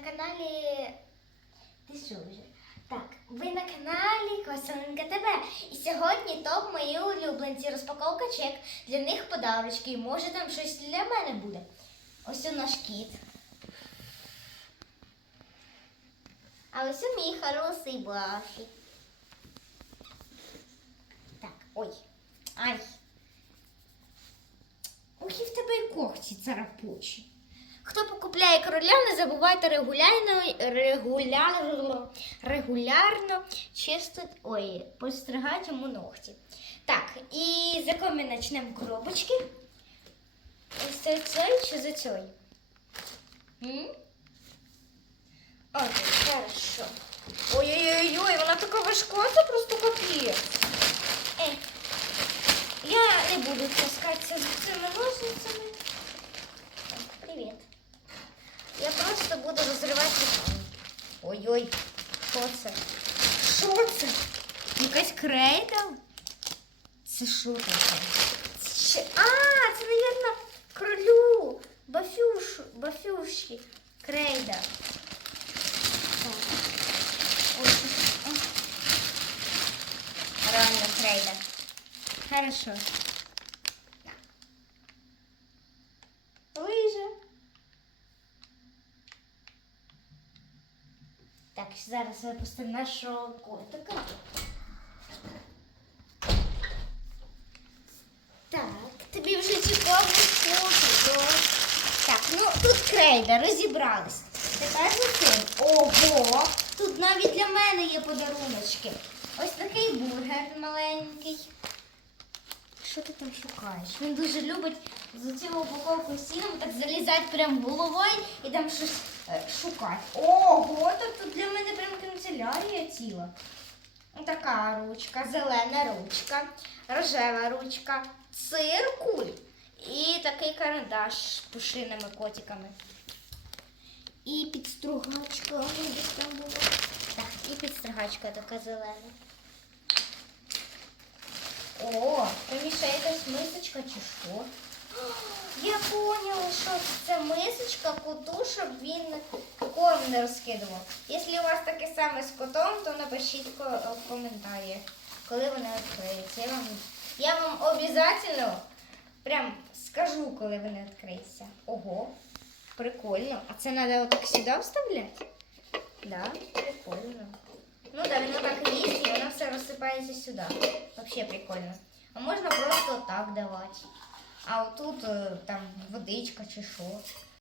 каналі. Ти що вже? Так, ви на каналі Косинка ТВ. І сьогодні топ мої улюбленці. Розпаковка чек. Для них подарочки. Може там щось для мене буде. Ось у наш кіт. А ось у мій хороший Бафі. Так, ой. Ай. Ох, і в тебе і когті царапучі. Хто покупляє короля, не забувайте регулярно, регулярно, регулярно чистити, ой, постригати йому ногті. Так, і з якої ми почнемо коробочки? Ось це цей чи за цей? Окей, хорошо. Ой-ой-ой, вона така важка, це просто Ой-ой, що це? Що це? Якась крейда? Це що таке? Це А, це, мабуть, кролю. Бафюш, бафюшки. Крейда. Ой. Реально крейда. Хорошо. Так, зараз випустимо нашого котика. Так, тобі вже цікаво фото. Так, ну тут крейда, розібрались. Тепер за цим. Ого! Тут навіть для мене є подаруночки. Ось такий бургер маленький. Що ти там шукаєш? Він дуже любить з цього упаковку сіном так залізати прям головою і там щось шукати. Ого, тут для мене прям канцелярія ціла. Така ручка, зелена ручка, рожева ручка, циркуль і такий карандаш з пушиними котиками. І підстругачка. десь. Так, і підстригачка така зелена. О, там ще якась мисочка чи що? Що це мисочка коту, щоб він корм не розкидував. Якщо у вас таке саме з котом, то напишіть в коментарі, коли вона відкриється. Я вам, я вам обов'язково прям скажу, коли вона відкриється. Ого, прикольно. А це треба отак сюди вставляти? Да, прикольно. Ну да, він отак їсть, і воно все розсипається сюди. Вообще прикольно. А можна просто так давати. А отут е, там водичка чи що.